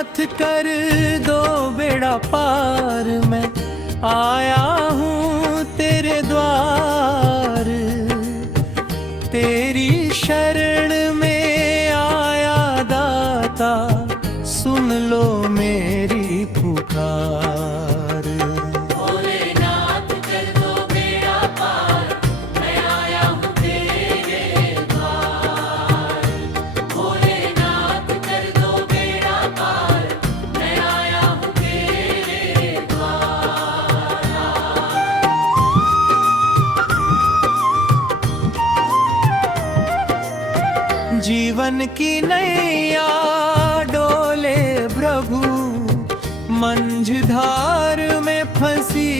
भोलेनाथ कर दो बेड़ा पार, मैं आया हूँ तेरे द्वार। तेरी शरण में आया दाता, सुन लो मेरी पुकार। भोलेनाथ कर दो बेड़ा पार, मैं आया हूँ तेरे द्वार। भोलेनाथ कर दो बेड़ा पार, मैं आया हूँ तेरे द्वार। जीवन की नैया डोले प्रभु, मंझधार में फंसी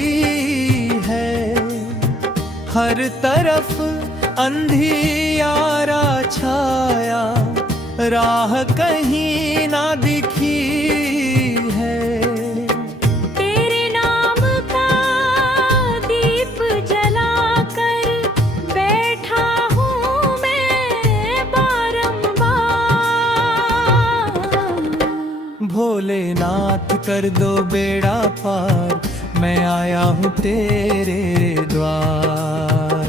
है। हर तरफ अंधियारा छाया, राह कहीं ना दिखी है। तेरे नाम का दीप जलाकर बैठा हूँ मैं बारंबार। भोलेनाथ कर दो बेड़ा पार, मैं आया हूँ तेरे द्वार।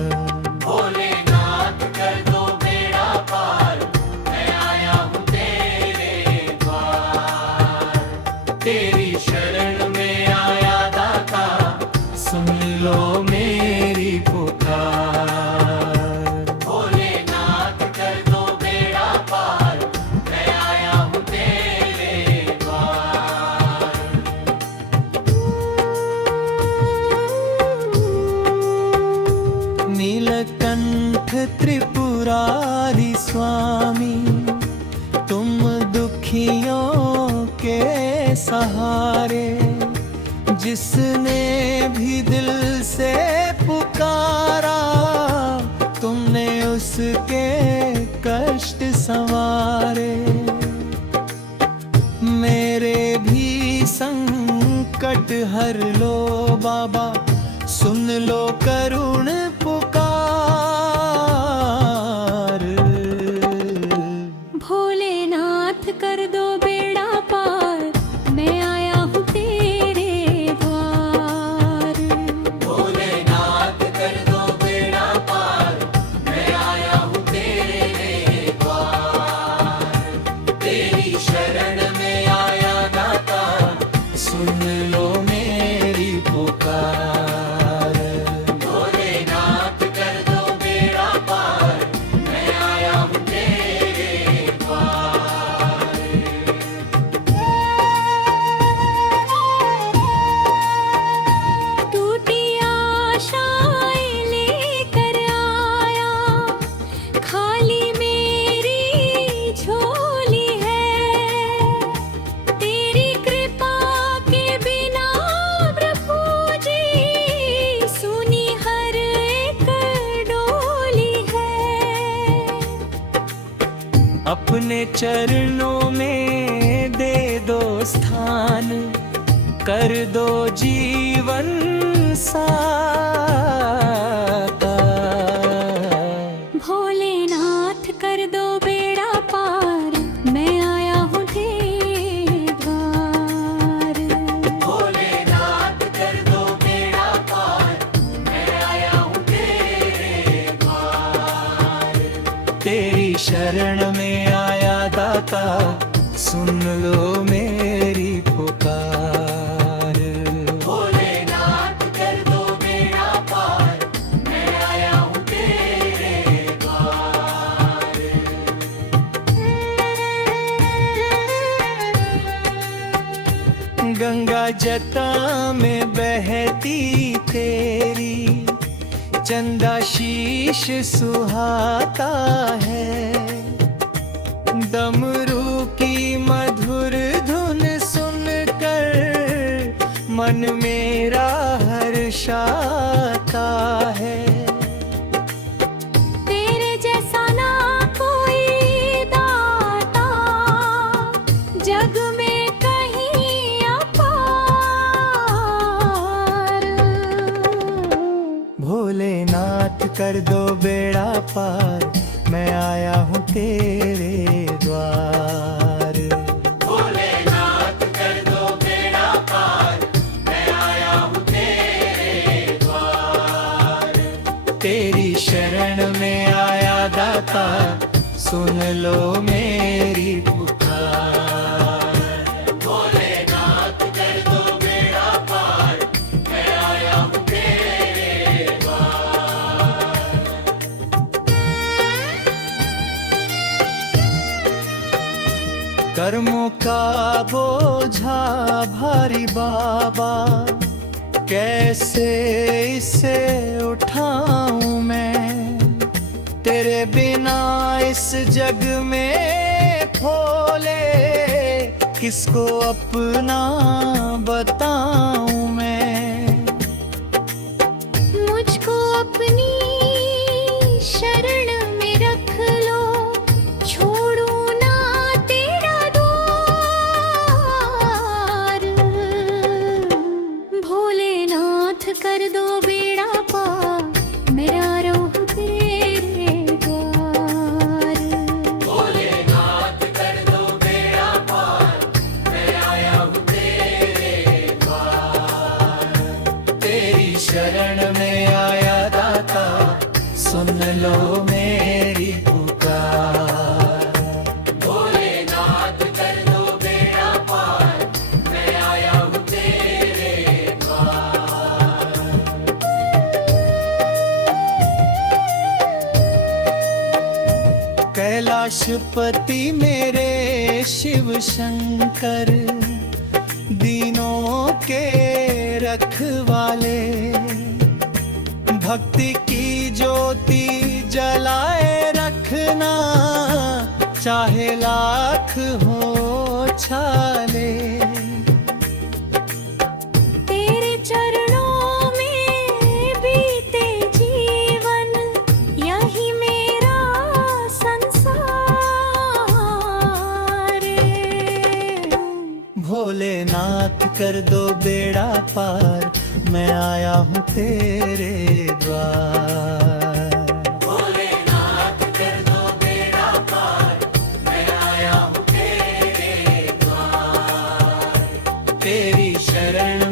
भोलेनाथ कर दो बेड़ा पार, मैं आया हूँ तेरे द्वार। तेरी शरण में आया दाता, सुन लो मेरी पुकार। भोलेनाथ कर दो बेड़ा पार, मैं आया हूँ तेरे द्वार। नीलकंठ त्रिपुरारी स्वामी, तुम दुखियों के सहारे। जिसने भी दिल से पुकारा, तुमने उसके कष्ट संवारे। मेरे भी संकट हर लो बाबा, सुन लो करुण पुकार। भोलेनाथ कर दो बेड़ा पार, मैं आया हूँ तेरे द्वार। भोलेनाथ कर दो बेड़ा पार, मैं आया हूँ तेरे द्वार। तेरी शरण में आया दाता, सुन लो मेरी पुकार। भोलेनाथ कर दो बेड़ा पार, मैं आया हूँ तेरे द्वार। टूटी आशाएं लेकर आया, खाली मेरी झोली है। तेरी कृपा के बिना प्रभु जी, सुनी हर एक डोली है। अपने चरणों में दे दो स्थान, कर दो जीवन साकार। भोलेनाथ कर दो बेड़ा पार, मैं आया हूँ तेरे द्वार। भोलेनाथ कर दो बेड़ा पार, मैं आया हूँ तेरे द्वार। तेरी शरण में आया दाता, सुन लो मेरी पुकार। भोलेनाथ कर दो बेड़ा पार, मैं आया हूँ तेरे द्वार। गंगा जटा में बहती तेरी, चंदा शीश सुहाता है। डमरू की मधुर धुन सुनकर मन मेरा हर्षाता है। तेरे जैसा ना कोई दाता, जग में कहीं अपार। भोलेनाथ कर दो बेड़ा पार, मैं आया हूँ तेरे द्वार। भोलेनाथ तेरी शरण में आया दाता, सुन लो मेरी पुकार। भोलेनाथ कर दो बेड़ा पार, मैं आया हूँ तेरे द्वार। कर्मों का बोझा भारी बाबा, कैसे इसे उठाऊं मैं, तेरे बिना इस जग में भोले, किसको अपना बताऊं मैं। मुझको अपनी शरण में रख लो, छोड़ू ना तेरा द्वार। भोलेनाथ कर दो बेड़ा पार, मेरा रोह तेरे द्वार। भोलेनाथ कर दो बेड़ा पार, मैं आया हूँ तेरे द्वार। तेरी शरण में आया दाता, सुन लो मेरी पुकार। भोलेनाथ कर दो बेड़ा पार, मैं आया हूँ तेरे द्वार। कैलाशपति मेरे शिव शंकर, दीनों के रखवाले, भक्ति की ज्योति जलाए रखना, चाहे लाख हो छाले। तेरे चरणों में बीते जीवन, यही मेरा संसार। भोलेनाथ कर दो बेड़ा पार, मैं आया हूँ तेरे द्वार। भोलेनाथ कर दो बेड़ा पार, मैं आया हूँ तेरे द्वार। तेरी शरण